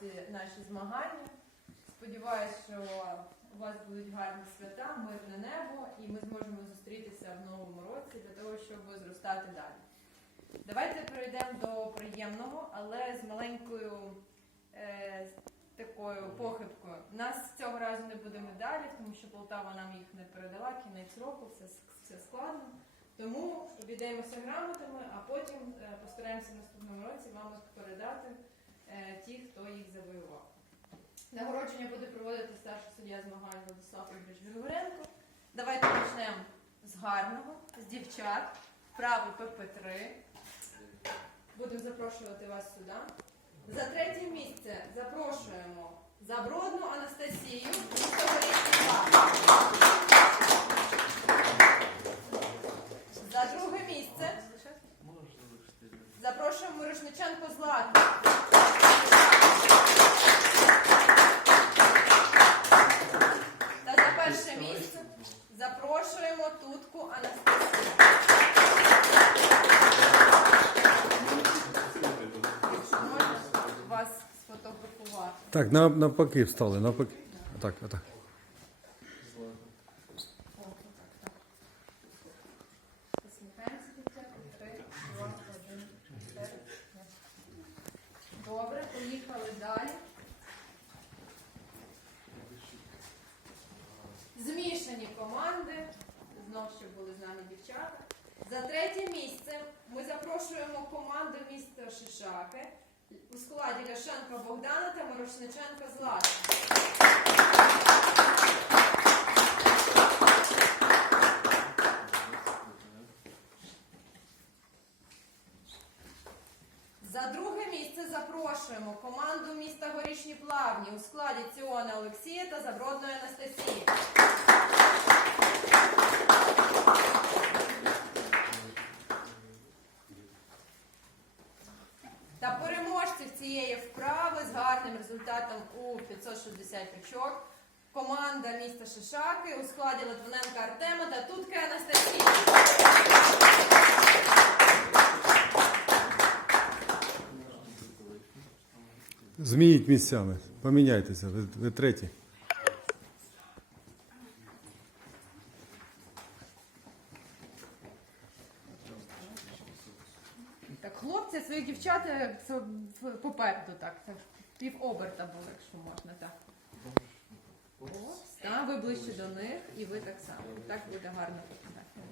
році наші змагання. Сподіваюсь, що у вас будуть гарні свята, мирне небо, і ми зможемо зустрітися в новому році для того, щоб зростати далі. Давайте перейдемо до приємного, але з маленькою е, такою похибкою. Нас цього разу не буде медалів, тому що Полтава нам їх не передала, кінець року, все, все складно. Тому обійдемося грамотами, а потім е, постараємося наступному році вам їх передати ті, хто їх завоював. Нагородження буде проводити старший суддя змагань Владислав Ігорович Григоренко. Давайте почнемо з гарного, з дівчат. Правий ПП3. Будемо запрошувати вас сюди. За третє місце запрошуємо Забродну Анастасію, місто Горішній Плавний. За друге місце запрошуємо Мирошниченко Злату. Та за перше місце запрошуємо Тутку Анастасію. Можна вас сфотографувати? Так, на, навпаки встали, навпаки. Так, отак. Так, так. Посміхаємося, дівчата. Три, два, один, чотири. Добре, поїхали далі. Змішані команди. Знов ще були з нами дівчата. За третє місце ми запрошуємо команду міста Шишаки у складі Ляшенка Богдана та Морошниченка Злата. За друге місце запрошуємо команду міста Горішні Плавні у складі Ціона Олексія та Забродної Анастасії. Та переможців цієї вправи з гарним результатом у 560 очок. Команда міста Шишаки у складі Литвиненка Артема та Тутки Анастасії. Змініть місцями. Поміняйтеся, ви, ви треті. Так, хлопці, а своїх дівчат е, це попереду так. Це пів оберта було, якщо можна, так. Ось, так, ви ближче до них і ви так само. Так буде гарно фотографія.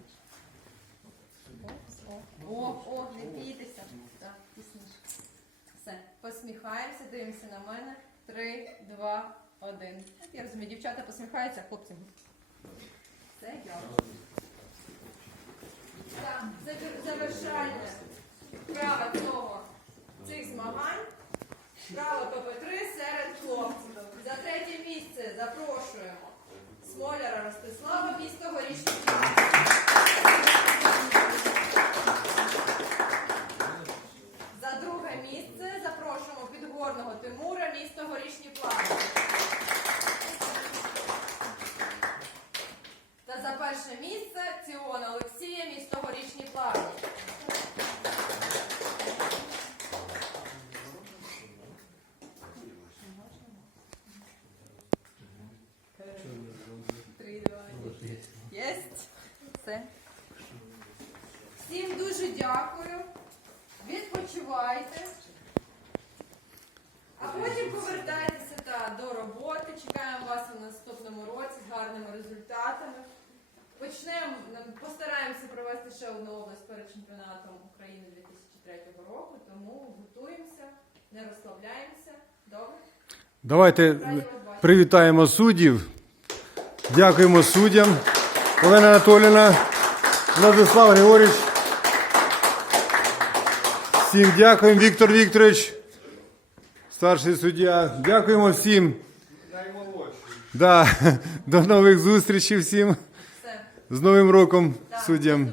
О, не бійтеся. Так, тісніше. Все, посміхаємося, дивимося на мене. Три, два, один. Я розумію, дівчата посміхаються, хлопці. Все, дякую. Так, завершальне право цього цих змагань. Право ПП3 серед хлопців. За третє місце запрошуємо Смоляра Ростислава, місто Плавні. За друге місце запрошуємо Підгорного Тимура, місто Горішні Плавні. Та за перше місце Ціона Олексія, місто Горішні Плавні. Три, два, один. Єсть. Все. Всім дуже дякую. Відпочивайте. А потім повертайтеся та, до роботи. Чекаємо вас у наступному році з гарними результатами. Почнемо, постараємося провести ще одну область перед чемпіонатом України 2003 року, тому готуємося, не розслабляємося. Добре? Давайте Раді вас бачити. привітаємо суддів. Дякуємо суддям. Олена Анатоліна, Владислав Григоріч. Всім дякуємо, Віктор Вікторович, старший суддя. Дякуємо всім. Да. До нових зустрічей всім. З Новим роком суддям.